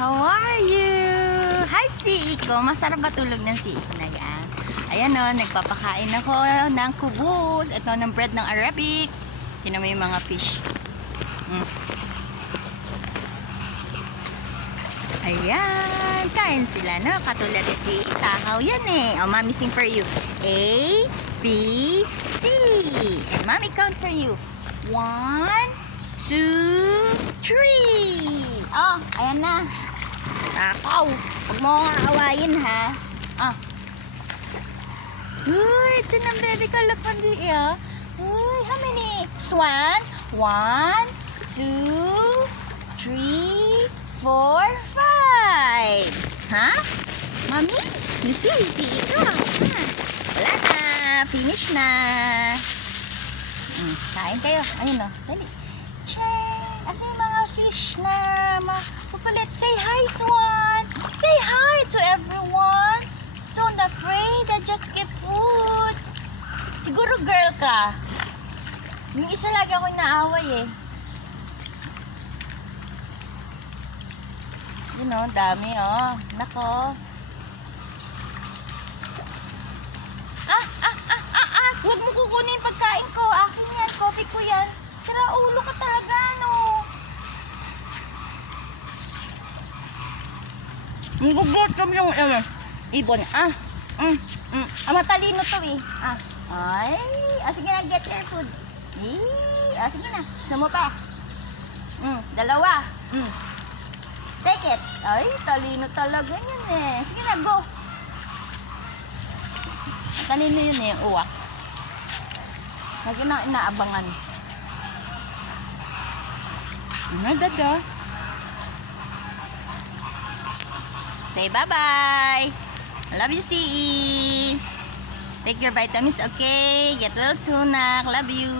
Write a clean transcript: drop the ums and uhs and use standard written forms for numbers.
How are you? Hi, si Iko. Masarap ba tulog ng si Iko na yan? Ayan o, nagpapakain ako ng kubus. Ito ng bread ng Arabic. Tinan mo yung mga fish. Ayan. Kain sila, no? Katulad si Takaw yan eh. Oh, mommy sing for you. A, B, C. And mommy count for you. 1, 2, 3. Oh, ayan na. Takaw. Huwag mo akong aawayin, ha? Ah. Uy, ito na baby ko. Look on the ear. Uy, how many? Swan? 1, 2, 3, 4, 5. Ha? Mami? You see ito. Wala na. Finish na. Kain kayo. Ayun o. Dali. Check. Asa yung mga fish na makukulit? Say hi, Swan. Say hi to everyone. Don't afraid. I just get food. Siguro girl ka. Yung isa lagi ako inaaway eh. Yun o, dami o. Nako. Huwag mo kukunin yung pagkain ko. Akin yan. Coffee ko yan. Sira ulo ka talaga, no? Nag-gutom yung ibon. Matalino to eh. Ay. Sige na, get your food. Sige na. Gusto mo pa? Dalawa. Take it. Ay, talino talaga yan eh. Sige na, go. Talino yun eh, yung uwak. Lagi na inaabangan. Dada. Say bye-bye. I love you, CE. Take your vitamins, okay? Get well soon, nak. Love you.